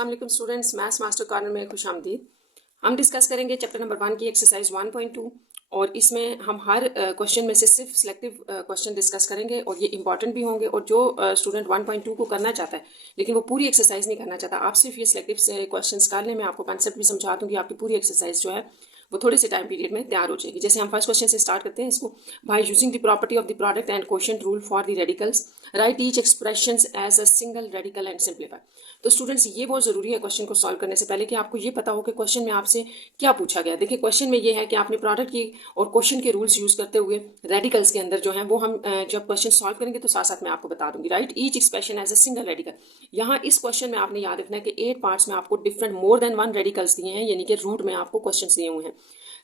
अस्सलाम वालेकुम students, maths master corner में खुशामदीद। हम डिस्कस करेंगे चैप्टर नंबर 1 की एक्सरसाइज 1.2 और इसमें हम हर क्वेश्चन में से सिर्फ सिलेक्टिव क्वेश्चन डिस्कस करेंगे और ये इंपॉर्टेंट भी होंगे। और जो स्टूडेंट 1.2 को करना चाहता है लेकिन वो पूरी एक्सरसाइज नहीं करना चाहता, आप सिर्फ ये सिलेक्टिव से क्वेश्चन कर लें। मैं आपको कंसेप्ट भी समझा दूँगी, आपकी पूरी एक्सरसाइज जो है वो थोड़े से टाइम पीरियड में तैयार हो जाएगी। जैसे हम फर्स्ट क्वेश्चन से स्टार्ट करते हैं इसको। By using the property of the product and quotient rule for the radicals write each expressions as a single radical and simplify. तो स्टूडेंट्स ये बहुत ज़रूरी है क्वेश्चन को सॉल्व करने से पहले कि आपको ये पता हो कि क्वेश्चन में आपसे क्या पूछा गया। देखिए क्वेश्चन में ये है कि आपने प्रोडक्ट की और क्वेश्चन के रूल्स यूज़ करते हुए रेडिकल्स के अंदर जो है वो हम जब क्वेश्चन सॉल्व करेंगे तो साथ साथ मैं आपको बता दूंगी। Write each expression as a single radical. यहाँ इस क्वेश्चन में आपने याद रखना है कि 8 पार्ट्स में आपको डिफरेंट मोर देन 1 रेडिकल्स दिए हैं, यानी कि रूट में आपको क्वेश्चन दिए हुए हैं,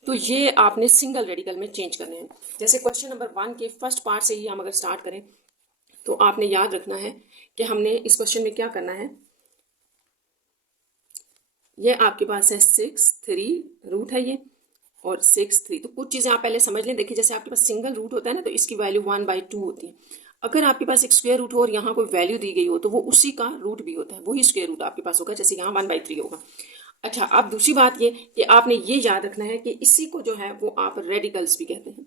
तो ये आपने सिंगल रेडिकल में चेंज करने हैं। जैसे क्वेश्चन नंबर 1 के फर्स्ट पार्ट से ही हम अगर स्टार्ट करें तो आपने याद रखना है कि हमने इस क्वेश्चन में क्या करना है। ये आपके पास है 6 3 रूट है ये और 6 3। तो कुछ चीज़ें आप पहले समझ लें। देखिए जैसे आपके पास सिंगल रूट होता है ना, तो इसकी वैल्यू 1/2 होती है। अगर आपके पास एक स्क्वायर रूट हो और यहाँ कोई वैल्यू दी गई हो तो वो उसी का रूट भी होता है, वही स्क्वायर रूट आपके पास होगा। जैसे यहाँ 1/3 होगा। अच्छा, अब दूसरी बात ये कि आपने ये याद रखना है कि इसी को जो है वो आप रेडिकल्स भी कहते हैं,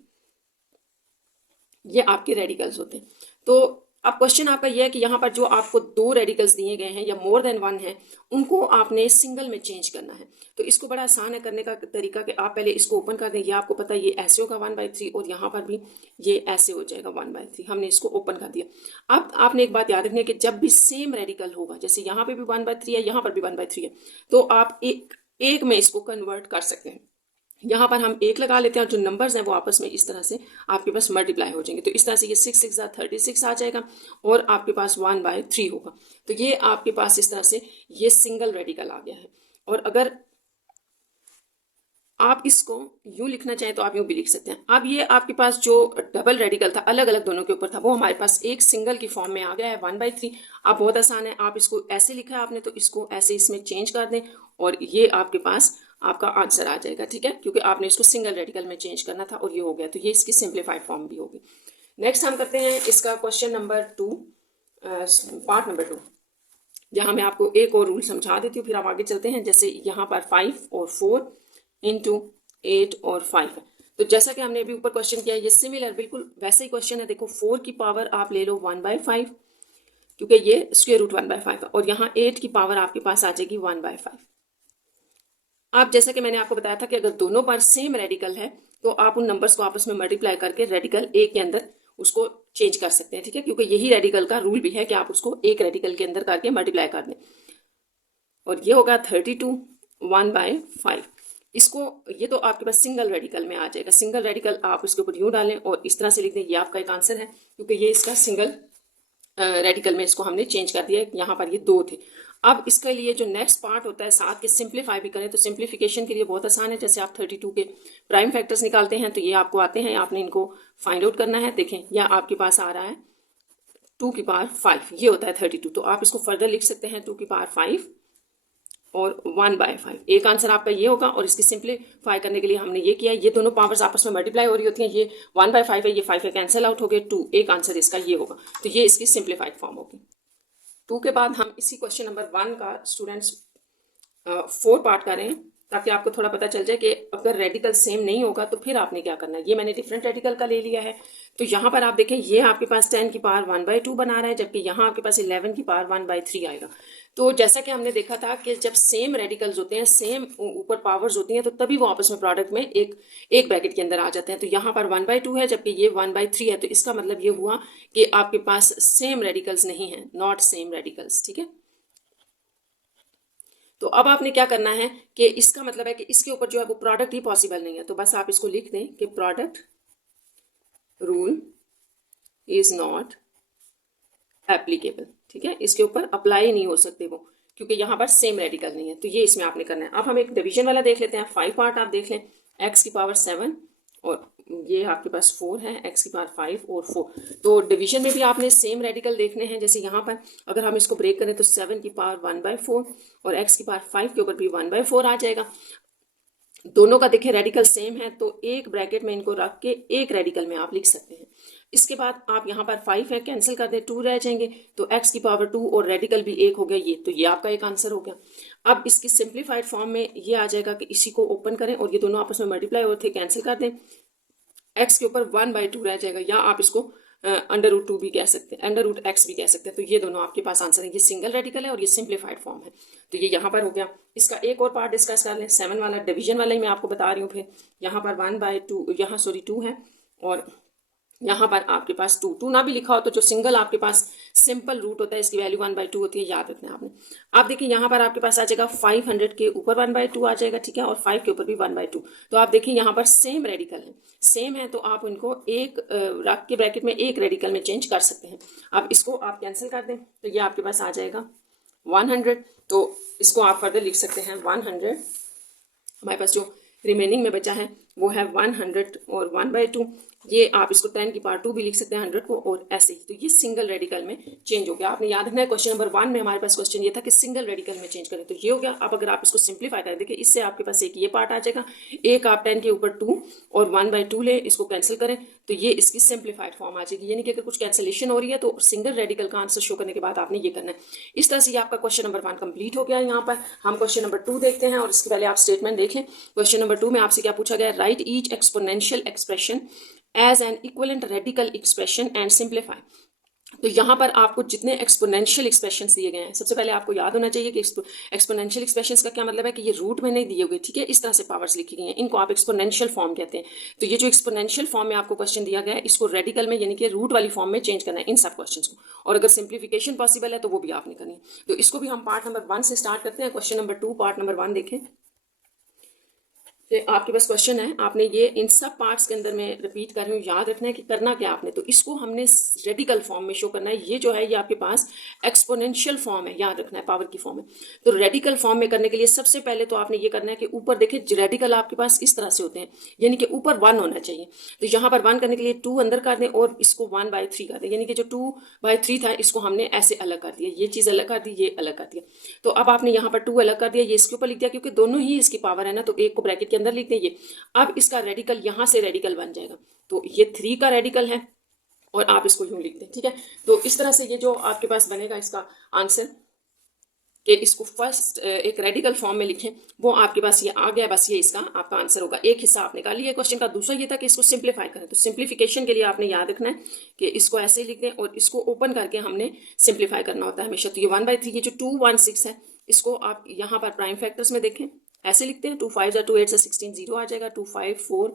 ये आपके रेडिकल्स होते हैं। तो अब क्वेश्चन आपका यह है कि यहाँ पर जो आपको 2 रेडिकल्स दिए गए हैं या मोर देन 1 है, उनको आपने सिंगल में चेंज करना है। तो इसको बड़ा आसान है करने का तरीका कि आप पहले इसको ओपन कर दें। ये आपको पता है ये ऐसे होगा 1/3 और यहाँ पर भी ये ऐसे हो जाएगा 1/3। हमने इसको ओपन कर दिया। अब आपने एक बात याद रखनी है कि जब भी सेम रेडिकल होगा, जैसे यहाँ पे भी 1/3 है, यहाँ पर भी 1/3 है, तो आप एक में इसको कन्वर्ट कर सकते हैं। यहाँ पर हम 1 लगा लेते हैं और जो नंबर्स हैं वो आपस में इस तरह से आपके पास मल्टीप्लाई हो जाएंगे। तो इस तरह से ये 6 6 36 आ जाएगा और आपके पास 1/3 होगा। तो ये आपके पास इस तरह से ये सिंगल रेडिकल आ गया है। और अगर आप इसको यूँ लिखना चाहें तो आप यूँ भी लिख सकते हैं। अब ये आपके पास जो डबल रेडिकल था, अलग अलग दोनों के ऊपर था, वो हमारे पास एक सिंगल की फॉर्म में आ गया है 1/3। अब बहुत आसान है, आप इसको ऐसे लिखा है आपने तो इसको ऐसे इसमें चेंज कर दें और ये आपके पास आपका आंसर आ जाएगा। ठीक है, क्योंकि आपने इसको सिंगल रेडिकल में चेंज करना था और ये हो गया, तो ये इसकी सिंप्लीफाइड फॉर्म भी होगी। नेक्स्ट हम करते हैं इसका क्वेश्चन नंबर 2, पार्ट नंबर 2। यहाँ मैं आपको एक और रूल समझा देती हूँ, फिर हम आगे चलते हैं। जैसे यहाँ पर 5 और 4 इंटू 8 और 5 है। तो जैसा कि हमने अभी ऊपर क्वेश्चन किया, ये सिमिलर बिल्कुल वैसे ही क्वेश्चन है। देखो 4 की पावर आप ले लो 1/5, क्योंकि ये स्क्वायर रूट 1/5 है, और यहाँ 8 की पावर आपके पास आ जाएगी 1/5। अब जैसा कि मैंने आपको बताया था कि अगर दोनों पर सेम रेडिकल है तो आप उन नंबर्स को आपस में मल्टीप्लाई करके रेडिकल ए के अंदर उसको चेंज कर सकते हैं। ठीक है, क्योंकि यही रेडिकल का रूल भी है कि आप उसको एक रेडिकल के अंदर करके मल्टीप्लाई कर दें। और ये होगा 32 1/5। इसको ये तो आपके पास सिंगल रेडिकल में आ जाएगा। सिंगल रेडिकल आप उसके ऊपर यूँ डालें और इस तरह से लिख दें, ये आपका एक आंसर है, क्योंकि ये इसका सिंगल रेडिकल में इसको हमने चेंज कर दिया है। यहाँ पर ये 2 थे। अब इसके लिए जो नेक्स्ट पार्ट होता है साथ के सिंप्लीफाई भी करें, तो सिंप्लीफिकेशन के लिए बहुत आसान है। जैसे आप 32 के प्राइम फैक्टर्स निकालते हैं तो ये आपको आते हैं, आपने इनको फाइंड आउट करना है। देखें यह आपके पास आ रहा है 2 की पावर 5, ये होता है 32। तो आप इसको फर्दर लिख सकते हैं 2 की पावर 5 और 1/5। एक आंसर आपका ये होगा। और इसकी सिंप्लीफाई करने के लिए हमने ये किया, ये दोनों पावर्स आपस में मल्टीप्लाई हो रही होती हैं। ये 1/5 है, ये 5 है, कैंसिल आउट हो गए 2। एक आंसर इसका ये होगा। तो ये इसकी सिंप्लीफाइड फॉर्म होगी। 2 के बाद हम इसी क्वेश्चन नंबर 1 का स्टूडेंट्स 4 पार्ट करें, ताकि आपको थोड़ा पता चल जाए कि अगर रेडिकल सेम नहीं होगा तो फिर आपने क्या करना है। ये मैंने डिफरेंट रेडिकल का ले लिया है। तो यहाँ पर आप देखें ये आपके पास 10 की पावर 1/2 बना रहा है, जबकि यहाँ आपके पास 11 की पावर 1/3 आएगा। तो जैसा कि हमने देखा था कि जब सेम रेडिकल्स होते हैं, सेम ऊपर पावर्स होती हैं, तो तभी वो आपस में प्रोडक्ट में एक ब्रैकेट के अंदर आ जाते हैं। तो यहाँ पर 1/2 है जबकि ये 1/3 है, तो इसका मतलब ये हुआ कि आपके पास सेम रेडिकल्स नहीं है, नॉट सेम रेडिकल्स। ठीक है, तो अब आपने क्या करना है कि इसका मतलब है कि इसके ऊपर जो है वो प्रोडक्ट ही पॉसिबल नहीं है। तो बस आप इसको लिख दें कि product rule is not applicable. ठीक है, इसके ऊपर अप्लाई नहीं हो सकते वो, क्योंकि यहाँ पर सेम रेडिकल नहीं है। तो ये इसमें आपने करना है। अब हम एक डिवीजन वाला देख लेते हैं। 5 पार्ट आप देख लें, x की पावर 7 और ये आपके पास 4 है, x की पावर 5 और 4। तो डिवीजन में भी आपने सेम रेडिकल देखने हैं। जैसे यहाँ पर अगर हम इसको ब्रेक करें तो 7 की पावर 1/4 और x की पावर 5 के ऊपर भी 1/4 आ जाएगा। दोनों का देखें रेडिकल सेम है तो एक ब्रैकेट में इनको रख के एक रेडिकल में आप लिख सकते हैं। इसके बाद आप यहाँ पर 5 है, कैंसिल कर दें, 2 रह जाएंगे तो x की पावर 2 और रेडिकल भी 1 हो गया ये, तो ये आपका एक आंसर हो गया। अब इसकी सिंप्लीफाइड फॉर्म में ये आ जाएगा कि इसी को ओपन करें और ये दोनों आपस में मल्टीप्लाई होते थे, कैंसिल कर दें, x के ऊपर 1/2 रह जाएगा, या आप इसको √2 भी कह सकते हैं, √x भी कह सकते हैं। तो ये दोनों आपके पास आंसर है, ये सिंगल रेडिकल है और ये सिंप्लीफाइड फॉर्म है। तो ये यहाँ पर हो गया। इसका एक और पार्ट डिस्कस कर लें, 7 वाला, डिवीजन वाला ही मैं आपको बता रही हूँ। फिर यहाँ पर 1/2, यहाँ सॉरी 2 है और यहाँ पर आपके पास 2 ना भी लिखा हो तो जो सिंगल आपके पास सिंपल रूट होता है इसकी वैल्यू 1/2 होती है, याद रखना है आपने। आप देखिए यहाँ पर आपके पास आ जाएगा 500 के ऊपर 1/2 आ जाएगा, ठीक है, और 5 के ऊपर भी 1/2। तो आप देखिए यहाँ पर सेम रेडिकल है, सेम है तो आप इनको एक रख के ब्रैकेट में एक रेडिकल में चेंज कर सकते हैं। अब इसको आप कैंसिल कर दें तो ये आपके पास आ जाएगा 100। तो इसको आप फर्दर लिख सकते हैं 100। हमारे पास जो रिमेनिंग में बचा है वो है 100 और 1/2। ये आप इसको 10 की पावर 2 भी लिख सकते हैं 100 को, और ऐसे ही। तो ये सिंगल रेडिकल में चेंज हो गया। आपने याद रखना है क्वेश्चन नंबर 1 में हमारे पास क्वेश्चन ये था कि सिंगल रेडिकल में चेंज करें, तो ये हो गया। अब अगर आप इसको सिंप्लीफाई करें, देखिए इससे आपके पास एक ये पार्ट आ जाएगा, एक आप 10 के ऊपर 2 और 1/2 ले, इसको कैंसिल करें तो ये इसकी सिंप्लीफाइड फॉर्म आ जाएगी। यानी कि अगर कुछ कैंसिलेशन हो रही है तो सिंगल रेडिकल का आंसर शो करने के बाद आपने ये करना है। इस तरह से ये आपका क्वेश्चन नंबर 1 कंप्लीट हो गया। यहाँ पर हम क्वेश्चन नंबर 2 देखते हैं, और इसके पहले आप स्टेटमेंट देखें। क्वेश्चन नंबर 2 में आपसे क्या पूछा गया, write each exponential expression as an equivalent radical expression and simplify. तो यहाँ पर आपको जितने एक्सपोनेंशियल एक्सप्रेशंस दिए गए हैं, सबसे पहले आपको याद होना चाहिए कि एक्सपोनेंशियल एक्सप्रेशंस का क्या मतलब है कि ये रूट में नहीं दिए हुए, ठीक है, इस तरह से पावर्स लिखी गई हैं, इनको आप एक्सपोनेंशियल फॉर्म कहते हैं। तो ये जो एक्सपोनेंशियल फॉर्म में आपको क्वेश्चन दिया गया है, इसको रेडिकल में यानी कि रूट वाली फॉर्म में चेंज करना है इन सब क्वेश्चंस को, और अगर सिंप्लीफिकेशन पॉसिबल है तो वो भी आपने करनी है। तो इसको भी हम पार्ट नंबर 1 से स्टार्ट करते हैं। क्वेश्चन नंबर 2 पार्ट नंबर 1 देखें। आपके पास क्वेश्चन है, आपने ये इन सब पार्ट्स के अंदर मैं रिपीट कर रही हूँ, याद रखना है कि करना क्या आपने, तो इसको हमने रेडिकल फॉर्म में शो करना है। ये जो है ये आपके पास एक्सपोनेंशियल फॉर्म है, याद रखना है, पावर की फॉर्म है। तो रेडिकल फॉर्म में करने के लिए सबसे पहले तो आपने ये करना है कि ऊपर देखिए रेडिकल आपके पास इस तरह से होते हैं, यानी कि ऊपर 1 होना चाहिए। तो यहाँ पर 1 करने के लिए 2 अंदर कर दें और इसको 1/3 कर दें, यानी कि जो 2/3 था इसको हमने ऐसे अलग कर दिया, ये चीज़ अलग कर दी, ये अलग कर दिया। तो अब आपने यहाँ पर 2 अलग कर दिया, ये इसके ऊपर लिख दिया, क्योंकि दोनों ही इसकी पावर है ना, तो एक को ब्रैकेट के अंदर लिख दें ये। अब इसका रेडिकल यहां से रेडिकल बन जाएगा, तो ये 3 का रेडिकल है और आप इसको यूं लिख दें, ठीक है। तो इस तरह से ये जो आपके पास बनेगा इसका आंसर, कि इसको फर्स्ट एक रेडिकल फॉर्म में लिखें, वो आपके पास ये आ गया, बस ये इसका आपका आंसर होगा। एक हिस्सा आपने निकाल लिया क्वेश्चन का। दूसरा ये था कि इसको सिंप्लीफाई करें, तो सिंप्लीफिकेशन के लिए आपने याद रखना है कि इसको ऐसे ही लिख दें और इसको ओपन करके हमने सिंप्लीफाई करना होता है हमेशा। तो ये 1/3, ये जो 216 है, इसको आप यहाँ पर प्राइम फैक्टर्स में देखें, ऐसे लिखते हैं, 2 5 2 8 16 0 आ जाएगा, 2 5 4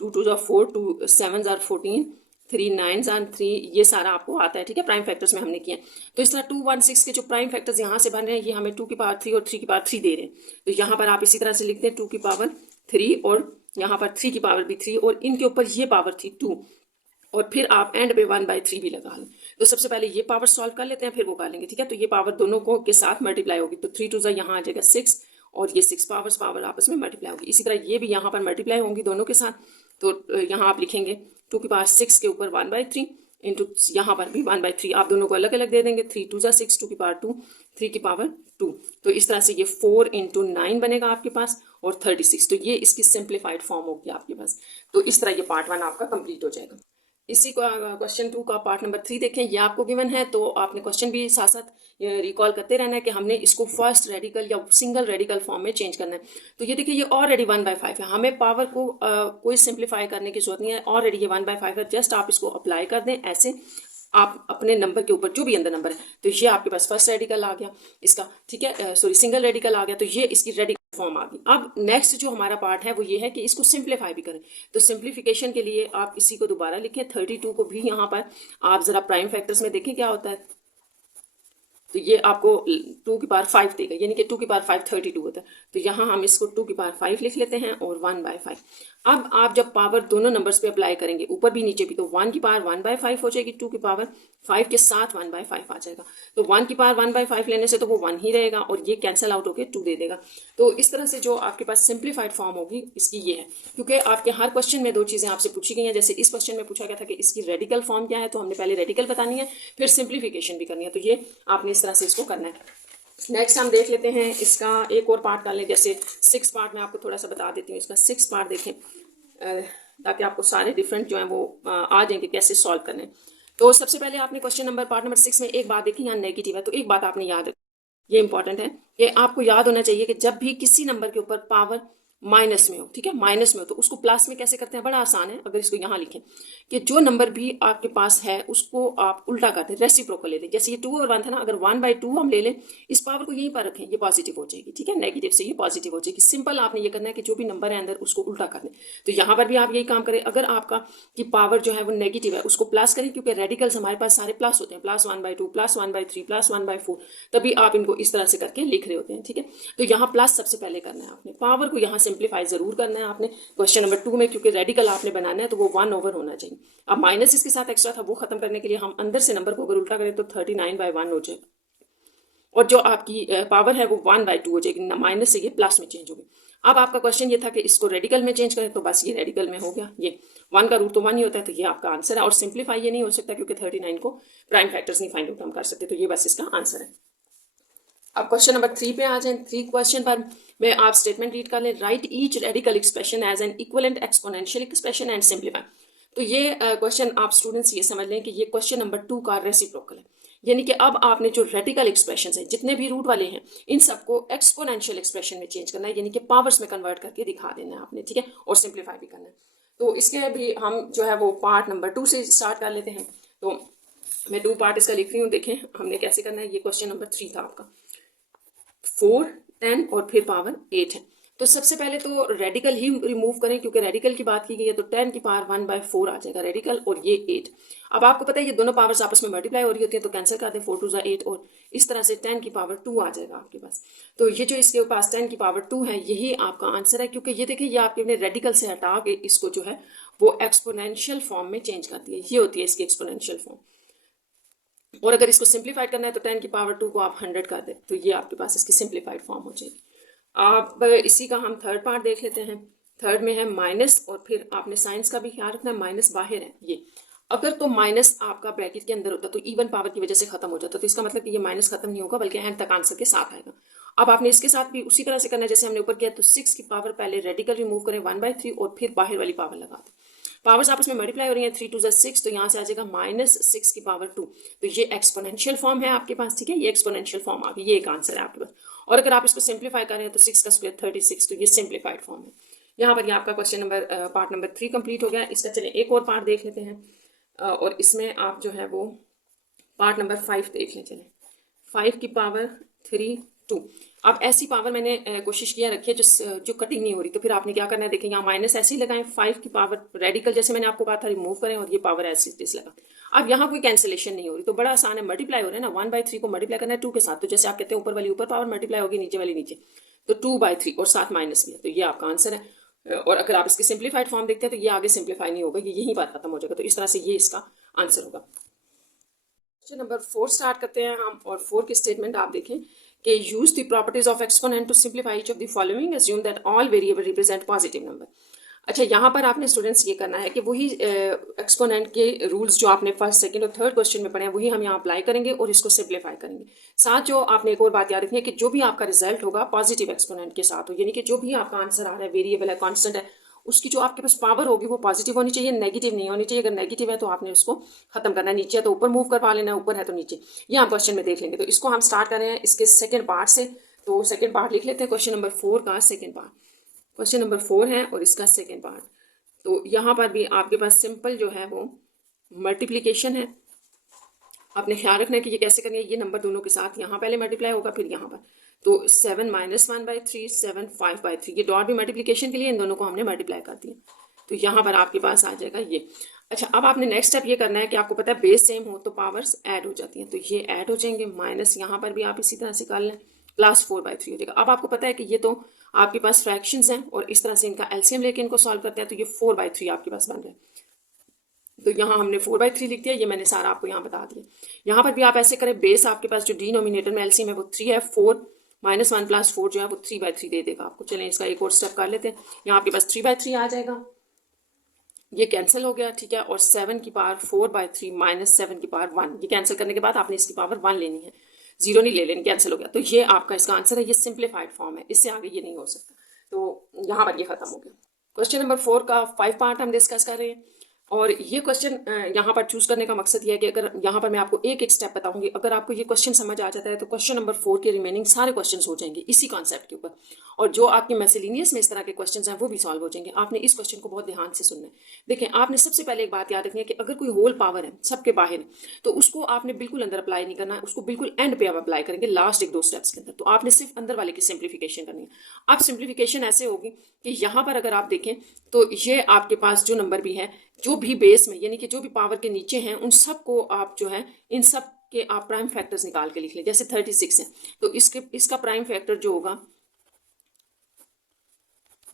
2 2 4 2 7 14 3 9 3, ये सारा आपको आता है, ठीक है, प्राइम फैक्टर्स में हमने किया। तो इस तरह 216 के जो प्राइम फैक्टर्स यहाँ से बन रहे हैं, ये हमें 2 की पावर 3 और 3 की पावर 3 दे रहे हैं। तो यहाँ पर आप इसी तरह से लिखते हैं 2 की पावर 3 और यहाँ पर 3 की पावर भी 3 और इनके ऊपर ये पावर थी 2, और फिर आप एंड पे 1/3 भी लगा लें। तो सबसे पहले ये पावर सॉल्व कर लेते हैं, फिर वो कर लेंगे, ठीक है। तो ये पावर दोनों को के साथ मल्टीप्लाई होगी, तो 3 2 यहाँ आ जाएगा 6 और ये 6 पावर आपस में मल्टीप्लाई होगी। इसी तरह ये भी यहाँ पर मल्टीप्लाई होंगी दोनों के साथ। तो यहाँ आप लिखेंगे 2 की पावर 6 के ऊपर 1/3 इंटू यहाँ पर भी 1/3, आप दोनों को अलग अलग दे देंगे, 3 2 6 2 की पावर 2 3 की पावर 2। तो इस तरह से ये 4 × 9 बनेगा आपके पास और 36। तो ये इसकी सिंप्लीफाइड फॉर्म होगी आपके पास। तो इस तरह ये पार्ट 1 आपका कंप्लीट हो जाएगा। इसी को क्वेश्चन 2 का पार्ट नंबर 3 देखें, ये आपको गिवन है, तो आपने क्वेश्चन भी साथ साथ रिकॉल करते रहना है कि हमने इसको फर्स्ट रेडिकल या सिंगल रेडिकल फॉर्म में चेंज करना है। तो ये देखिए ये ऑलरेडी 1/5 है, हमें पावर को कोई सिंप्लीफाई करने की जरूरत नहीं है, ऑलरेडी ये 1/5 है। जस्ट आप इसको अप्लाई कर दें ऐसे, आप अपने नंबर के ऊपर जो भी अंदर नंबर है, तो ये आपके पास फर्स्ट रेडिकल आ गया इसका, ठीक है, सॉरी सिंगल रेडिकल आ गया, तो ये इसकी रेडिकल फॉर्म आ गई। अब नेक्स्ट जो हमारा पार्ट है वो ये है कि इसको सिंप्लीफाई भी करें। तो सिंप्लीफिकेशन के लिए आप इसी को दोबारा लिखें, 32 को भी यहाँ पर आप जरा प्राइम फैक्टर्स में देखें क्या होता है। तो ये आपको 2 की पावर 5 देगा, यानी कि 2 की पावर 5 32 होता है। तो यहाँ हम इसको 2 की पावर 5 लिख लेते हैं और 1/5। अब आप जब पावर दोनों नंबर्स पे अप्लाई करेंगे, ऊपर भी नीचे भी, तो 1 की पावर 1/5 हो जाएगी, 2 की पावर 5 के साथ 1/5 आ जाएगा। तो 1 की पावर 1/5 लेने से तो वो 1 ही रहेगा और ये कैंसिल आउट होकर 2 दे देगा। तो इस तरह से जो आपके पास सिंप्लीफाइड फॉर्म होगी इसकी ये है, क्योंकि आपके हर क्वेश्चन में 2 चीज़ें आपसे पूछी गई हैं। जैसे इस क्वेश्चन में पूछा गया था कि इसकी रेडिकल फॉर्म क्या है, तो हमने पहले रेडिकल बतानी है, फिर सिंप्लीफिकेशन भी करनी है। तो ये आपने इस तरह से इसको करना है। नेक्स्ट हम देख लेते हैं इसका एक और पार्ट कर लें, जैसे 6 पार्ट मैं आपको थोड़ा सा बता देती हूँ। इसका 6 पार्ट देखें ताकि आपको सारे डिफरेंट जो हैं वो आ जाएंगे कैसे सॉल्व करने। तो सबसे पहले आपने क्वेश्चन नंबर पार्ट नंबर 6 में एक बात देखी, यहाँ नेगेटिव है, तो एक बात आपने याद रखी, ये इंपॉर्टेंट है कि आपको याद होना चाहिए कि जब भी किसी नंबर के ऊपर पावर माइनस में हो, ठीक है, माइनस में हो, तो उसको प्लस में कैसे करते हैं, बड़ा आसान है। अगर इसको यहाँ लिखें कि जो नंबर भी आपके पास है उसको आप उल्टा कर दें, रेसिप्रोकल ले लें। जैसे ये 2 और 1 था ना, अगर 1/2 हम ले लें, इस पावर को यहीं पर रखें, ये पॉजिटिव हो जाएगी, ठीक है, नेगेटिव से ये पॉजिटिव हो जाएगी। सिंपल आपने ये करना है कि जो भी नंबर है अंदर उसको उल्टा कर दें। तो यहाँ पर भी आप यही काम करें, अगर आपका की पावर जो है वो नेगेटिव है उसको प्लस करें, क्योंकि रेडिकल्स हमारे पास सारे प्लस होते हैं, +1/2 +1/3 +1/4, तभी आप इनको इस तरह से करके लिख रहे होते हैं, ठीक है। तो यहाँ प्लस सबसे पहले करना है आपने, पावर को यहाँ सिंप्लीफाई जरूर करना है आपने क्वेश्चन नंबर 2 में, क्योंकि रेडिकल आपने बनाना है तो वो 1/, होना चाहिए। अब माइनस इसके साथ एक्स्ट्रा था, वो खत्म करने के लिए हम अंदर से नंबर को अगर उल्टा करें तो 39/1 हो जाएगा, और जो आपकी पावर है वो 1/2 हो जाएगी, माइनस से ये प्लस में चेंज होगी। अब आपका क्वेश्चन ये था कि इसको रेडिकल में चेंज करें, तो बस ये रेडिकल में हो गया, ये 1 का रूट तो 1 ही होता है, तो ये आपका आंसर है। और सिंप्लीफाई ये नहीं हो सकता क्योंकि 39 को प्राइम फैक्टर्स नहीं फाइंड आउट हम कर सकते, तो ये बस इसका आंसर है। अब क्वेश्चन नंबर 3 पे आ जाए। 3 क्वेश्चन पर मैं आप स्टेटमेंट रीड कर लें, write each radical expression as an equivalent exponential expression and simplify. तो ये क्वेश्चन आप स्टूडेंट्स ये समझ लें कि ये क्वेश्चन नंबर 2 का रेसिप्रोकल है, यानी कि अब आपने जो रेडिकल एक्सप्रेशन है जितने भी रूट वाले हैं इन सबको एक्सपोनेंशियल एक्सप्रेशन में चेंज करना है, यानी कि पावर्स में कन्वर्ट करके दिखा देना है आपने, ठीक है, और सिंप्लीफाई भी करना है। तो इसके भी हम जो है वो पार्ट नंबर 2 से स्टार्ट कर लेते हैं। तो मैं 2 पार्ट इसका लिख रही हूँ, देखें हमने कैसे करना है। ये क्वेश्चन नंबर 3 था आपका, 4, 10 और फिर पावर 8 है। तो सबसे पहले तो रेडिकल ही रिमूव करें, क्योंकि रेडिकल की बात की गई है, तो 10 की पावर 1/4 आ जाएगा रेडिकल, और ये 8। अब आपको पता है ये दोनों पावर्स आपस में मल्टीप्लाई हो रही होती है, तो कैंसिल कर दें, 4 2 8, और इस तरह से 10 की पावर 2 आ जाएगा आपके पास। तो ये जो इसके पास 10 की पावर 2 है यही आपका आंसर है, क्योंकि ये देखिए ये आपके रेडिकल से हटा के इसको जो है वो एक्सपोनेंशियल फॉर्म में चेंज करती है, ये होती है इसकी एक्सपोनेंशियल फॉर्म। और अगर इसको सिंप्लीफाइड करना है तो 10 की पावर 2 को आप 100 कर दें, तो ये आपके पास इसकी सिंप्लीफाइड फॉर्म हो जाएगी। आप इसी का हम थर्ड पार्ट देख लेते हैं। थर्ड में है माइनस, और फिर आपने साइंस का भी ख्याल रखना है, माइनस बाहर है ये, अगर तो माइनस आपका ब्रैकेट के अंदर होता तो इवन पावर की वजह से खत्म हो जाता, तो इसका मतलब कि ये माइनस खत्म नहीं होगा बल्कि एंड तक आंसर के साथ आएगा। अब आपने इसके साथ भी उसी तरह से करना है जैसे हमने ऊपर किया, तो 6 की पावर पहले रेडिकल रिमूव करें 1/3 और फिर बाहर वाली पावर लगा दें। पावर्स आपस में मल्टीप्लाई हो रही हैं, 3 2 6, तो यहाँ से आ जाएगा -6 की पावर 2, तो ये एक्सपोनेंशियल फॉर्म है आपके पास, ठीक है, ये एक्सपोनेंशियल फॉर्म आ गई, ये एक आंसर है आपके पास। और अगर आप इसको सिंप्लीफाई करें तो 6 का स्क्वायर 36, तो ये सिंप्लीफाइड फॉर्म है। यहाँ पर ये आपका question number part number 3 complete हो गया। इसका चले एक और पार्ट देख लेते हैं, और इसमें आप जो है वो पार्ट नंबर 5 देख लें। चले 5 की पावर 3 2। अब ऐसी पावर मैंने कोशिश किया रखी है जो कटिंग नहीं हो रही, तो फिर आपने क्या करना है, देखिए यहाँ माइनस ऐसे ही लगाएं, 5 की पावर रेडिकल जैसे मैंने आपको कहा था रिमूव करें, और ये पावर ऐसे इस लगा। अब यहाँ कोई कैंसिलेशन नहीं हो रही, तो बड़ा आसान है, मल्टीप्लाई हो रहा है ना, 1/3 को मल्टीप्लाई करना है 2 के साथ, तो जैसे आप कहते हैं ऊपर वाली ऊपर पावर मल्टीप्लाई होगी, नीचे वाली नीचे, तो 2/3 और साथ माइनस भी है, तो ये आपका आंसर है। और अगर आप इसकी सिंप्लीफाइड फॉर्म देखते हैं तो ये आगे सिंप्लीफाई नहीं होगा, ये यहीं बात खत्म हो जाएगा, तो इस तरह से ये इसका आंसर होगा। क्वेश्चन नंबर 4 स्टार्ट करते हैं हम, और 4 की स्टेटमेंट आप देखें कि use the properties of exponent to simplify each of the following, assume that all variable represent positive number. अच्छा, यहाँ पर आपने स्टूडेंट्स ये करना है कि वही एक्सपोनेंट के रूल्स जो आपने फर्स्ट सेकंड और थर्ड क्वेश्चन में पढ़े हैं वही हम यहाँ अप्लाई करेंगे और इसको सिंप्लीफाई करेंगे। साथ जो आपने एक और बात याद रखनी है कि जो भी आपका रिजल्ट होगा पॉजिटिव एक्सपोनेंट के साथ हो, यानी कि जो भी आपका आंसर आ रहा है वेरिएबल है कॉन्स्टेंट है, उसकी जो आपके पास पावर होगी वो पॉजिटिव होनी चाहिए, नेगेटिव नहीं होनी चाहिए। अगर नेगेटिव है तो आपने उसको खत्म करना है, नीचे है तो ऊपर मूव करवा लेना, ऊपर है तो नीचे। ये हम क्वेश्चन में देख लेंगे। तो इसको हम स्टार्ट कर रहे हैं इसके सेकंड पार्ट से। तो सेकंड पार्ट लिख लेते हैं, क्वेश्चन नंबर 4 का सेकंड पार्ट। क्वेश्चन नंबर 4 है और इसका सेकंड पार्ट। तो यहाँ पर भी आपके पास सिंपल जो है वो मल्टीप्लीकेशन है। आपने ख्याल रखना है कि ये कैसे करनी है, ये नंबर दोनों के साथ यहाँ पहले मल्टीप्लाई होगा फिर यहाँ पर, तो 7 - 1/3 7 5/3, ये डॉट भी मल्टीप्लीकेशन के लिए इन दोनों को हमने मल्टीप्लाई कर दिया, तो यहाँ पर आपके पास आ जाएगा ये। अच्छा, अब आपने नेक्स्ट स्टेप ये करना है कि आपको पता है बेस सेम हो तो पावर्स ऐड हो जाती हैं, तो ये ऐड हो जाएंगे, माइनस यहाँ पर भी आप इसी तरह से कर लें, +4/3 हो जाएगा। अब आपको पता है कि ये तो आपके पास फ्रैक्शंस हैं और इस तरह से इनका एलसीएम लेके इनको सॉल्व करते हैं, तो ये 4/3 आपके पास बन रहा है। तो यहाँ हमने 4/3 लिख दिया, ये मैंने सारा आपको यहाँ बता दिया। यहाँ पर भी आप ऐसे करें, बेस आपके पास जो डिनोमिनेटर में एलसीएम है वो 3 है, 4 - 1 + 4 जो है वो 3/3 दे देगा आपको। चलें इसका एक और स्टेप कर लेते हैं। यहाँ आपके पास 3/3 आ जाएगा, ये कैंसिल हो गया, ठीक है। और 7 की पावर 4/3 - 7 की पावर 1, ये कैंसिल करने के बाद आपने इसकी पावर 1 लेनी है। जीरो नहीं ले लेनी, कैंसिल हो गया। तो ये आपका इसका आंसर है, ये सिंप्लीफाइड फॉर्म है, इससे आगे ये नहीं हो सकता। तो यहाँ पर ये खत्म हो गया। क्वेश्चन नंबर 4 का 5 पार्ट हम डिस्कस कर रहे हैं। और ये क्वेश्चन यहाँ पर चूज करने का मकसद ये है कि अगर यहाँ पर मैं आपको एक एक स्टेप बताऊंगी, अगर आपको ये क्वेश्चन समझ आ जाता है तो क्वेश्चन नंबर 4 के रिमेनिंग सारे क्वेश्चंस हो जाएंगे इसी कॉन्सेप्ट के ऊपर। और जो आपके मैसेलिनियस में इस तरह के क्वेश्चंस हैं वो भी सॉल्व हो जाएंगे। आपने इस क्वेश्चन को बहुत ध्यान से सुनना है। देखें, आपने सबसे पहले एक बात याद रखनी है कि अगर कोई होल पावर है सबके बाहर है तो उसको आपने बिल्कुल अंदर अप्लाई नहीं करना है, उसको बिल्कुल एंड पे आप अप्लाई करेंगे, लास्ट 1-2 स्टेप्स के अंदर। तो आपने सिर्फ अंदर वाले की सिंप्लीफिकेशन करनी है। अब सिंप्लीफिकेशन ऐसे होगी कि यहाँ पर अगर आप देखें तो ये आपके पास जो नंबर भी है, जो भी बेस में यानी कि जो भी पावर के नीचे हैं, उन सब को आप जो है इन सब के आप प्राइम फैक्टर्स निकाल के लिख लें। जैसे 36 है तो इसका प्राइम फैक्टर जो होगा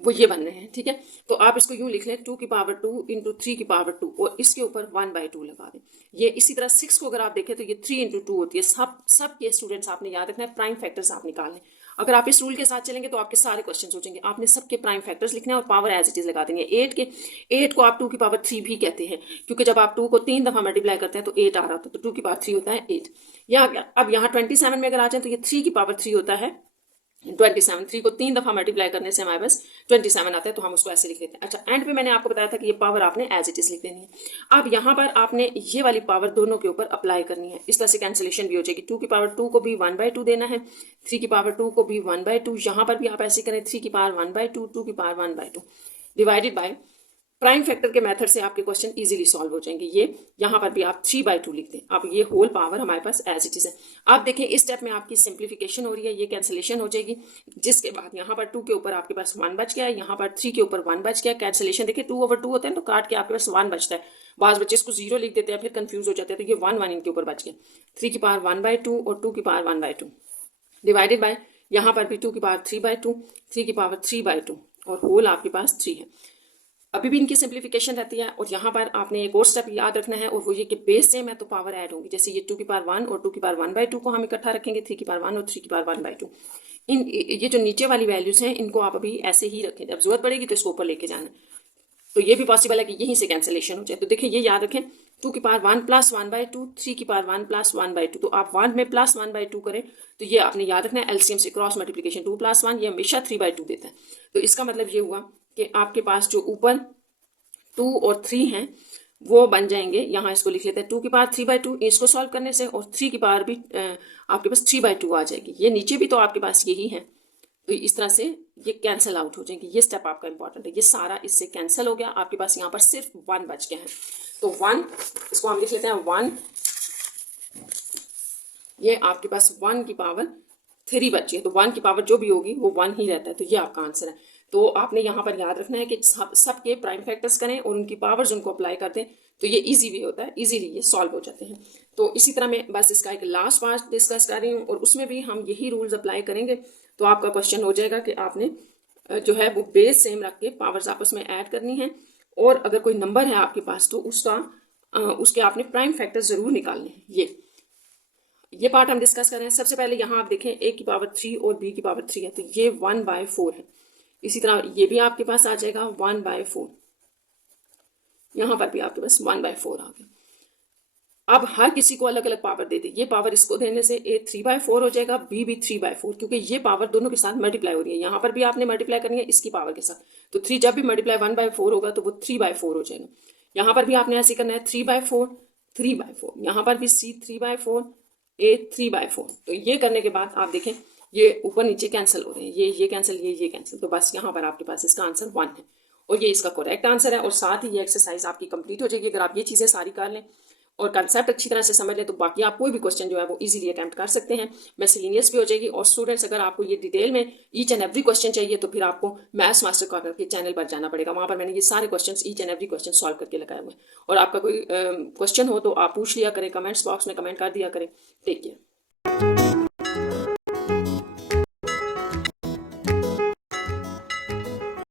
वो ये बन रहे हैं, ठीक है। तो आप इसको यूं लिख लें 2 की पावर 2 इंटू 3 की पावर 2 और इसके ऊपर 1/2 लगा दें। ये इसी तरह 6 को अगर आप देखें तो ये 3 इंटू 2 होती है। सब ये स्टूडेंट्स आपने याद रखना है, प्राइम फैक्टर्स आप निकाल लें। अगर आप इस रूल के साथ चलेंगे तो आपके सारे क्वेश्चन हो जाएंगे। आपने सबके प्राइम फैक्टर्स लिखने हैं और पावर एज इट इज लगा देंगे। 8 को आप 2 की पावर 3 भी कहते हैं, क्योंकि जब आप 2 को 3 दफा मल्टीप्लाई करते हैं तो 8 आ रहा होता है, तो 2 की पावर 3 होता है 8। अब यहाँ 27 में अगर आ जाए तो ये 3 की पावर 3 होता है 27। 3 को 3 दफा मल्टीप्लाई करने से हमारे पास 27 आता है, तो हम उसको ऐसे लिख लेते हैं। अच्छा, एंड पे मैंने आपको बताया था कि ये पावर आपने एज इट इज लिख देनी है। अब यहाँ पर आपने ये वाली पावर दोनों के ऊपर अप्लाई करनी है। इस तरह से कैंसिलेशन भी हो जाएगी। 2 की पावर 2 को भी 1/2 देना है, 3 की पावर 2 को भी 1/2। यहाँ पर भी आप ऐसे करें 3 की पावर 1/2, 2 की power 1/2 divided by prime factor के मेथड से आपके क्वेश्चन इजीली सॉल्व हो जाएंगे। ये यहाँ पर भी आप 3/2 लिख दें। अब ये होल पावर हमारे पास एज इट इज है। आप देखें इस स्टेप में आपकी सिंप्लीफिकेशन हो रही है, ये कैंसिलेशन हो जाएगी, जिसके बाद यहाँ पर 2 के ऊपर आपके पास 1 बच गया, यहाँ पर 3 के ऊपर 1 बच गया। कैंसिलेशन देखिए 2/2 होता है तो काट के आपके पास 1 बचता है। बाज बच्चे इसको 0 लिख देते हैं, फिर कंफ्यूज हो जाते हैं, तो ये 1 इनके ऊपर बच गया। 3 की पावर 1/2 और 2 की पावर 1/2 डिवाइडेड बाय यहाँ पर भी 2 की पावर 3/2, 3 की पावर 3/2 और होल आपके पास 3 है। अभी भी इनकी सिंप्लीफिकेशन रहती है। और यहाँ पर आपने एक और स्टेप याद रखना है, और वो ये कि बेस सेम है तो पावर ऐड होंगी। जैसे ये 2 की पावर 1 और 2 की पावर 1/2 को हम इकट्ठा रखेंगे, 3 की पावर 1 और 3 की पावर 1/2। ये जो नीचे वाली वैल्यूज हैं इनको आप अभी ऐसे ही रखें, जब जरूरत पड़ेगी तो इसको ऊपर लेके जाना। तो ये भी पॉसिबल है कि यहीं से कैंसिलेशन हो जाए। तो देखिए ये याद रखें 2 की पावर 1 प्लस 1/2, 3 की पावर 1 प्लस 1/2। तो आप 1 में प्लस 1/2 करें तो ये आपने याद रखना है एलसीएम से क्रॉस मल्टीप्लिकेशन 2 + 1 ये हमेशा 3/2 देता है। तो इसका मतलब ये हुआ कि आपके पास जो ऊपर 2 और 3 हैं वो बन जाएंगे। यहाँ इसको लिख लेते हैं 2 की पावर 3/2 इसको सॉल्व करने से, और 3 की पावर भी आपके पास 3/2 आ जाएगी। ये नीचे भी तो आपके पास यही है, तो इस तरह से ये कैंसिल आउट हो जाएंगे। ये स्टेप आपका इंपॉर्टेंट है। ये सारा इससे कैंसिल हो गया, आपके पास यहाँ पर सिर्फ 1 बच गया है। तो 1 इसको हम लिख लेते हैं 1, ये आपके पास 1 की पावर 3 बची है। तो 1 की पावर जो भी होगी वो 1 ही रहता है। तो ये आपका आंसर है। तो आपने यहाँ पर याद रखना है कि सबके प्राइम फैक्टर्स करें और उनकी पावर्स उनको अप्लाई कर दें, तो ये इजी वे होता है, इजीली ये सॉल्व हो जाते हैं। तो इसी तरह मैं बस इसका एक लास्ट पार्ट डिस्कस कर रही हूँ और उसमें भी हम यही रूल्स अप्लाई करेंगे। तो आपका क्वेश्चन हो जाएगा कि आपने जो है वो बेस सेम रख के पावर्स आपस में ऐड करनी है, और अगर कोई नंबर है आपके पास तो उसके आपने प्राइम फैक्टर जरूर निकालने हैं। ये पार्ट हम डिस्कस कर रहे हैं। सबसे पहले यहाँ आप देखें a की पावर 3 और b की पावर 3 है, तो ये 1/4 है। इसी तरह ये भी आपके पास आ जाएगा 1/4, यहाँ पर भी आपके पास 1/4 आ गया। अब हर किसी को अलग अलग पावर दे दे। ये पावर इसको देने से a 3/4 हो जाएगा, b भी 3/4, क्योंकि ये पावर दोनों के साथ मल्टीप्लाई हो रही है। यहाँ पर भी आपने मल्टीप्लाई करनी है इसकी पावर के साथ, तो 3 जब भी मल्टीप्लाई 1/4 होगा तो वो 3/4 हो जाएगा। यहाँ पर भी आपने ऐसे करना है 3/4, 3/4, यहाँ पर भी c 3/4, a 3/4। तो ये करने के बाद आप देखें ये ऊपर नीचे कैंसिल हो रहे हैं, ये कैंसिल, ये कैंसिल। तो बस यहाँ पर आपके पास इसका आंसर 1 है और ये इसका करेक्ट आंसर है। और साथ ही ये एक्सरसाइज आपकी कंप्लीट हो जाएगी अगर आप ये चीज़ें सारी कर लें और कंसेप्ट अच्छी तरह से समझ लें, तो बाकी आप कोई भी क्वेश्चन जो है वो इजीली अटेम्प्ट कर सकते हैं। मिसलेनियस भी हो जाएगी। और स्टूडेंट्स अगर आपको ये डिटेल में ईच एंड एवरी क्वेश्चन चाहिए तो फिर आपको मैथ्स मास्टर कॉर्नर के चैनल पर जाना पड़ेगा। वहाँ पर मैंने ये सारे question each and every question solve करके लगाए हुए हैं। और आपका कोई क्वेश्चन हो तो आप पूछ लिया करें, कमेंट्स बॉक्स में कमेंट कर दिया करें। Take care.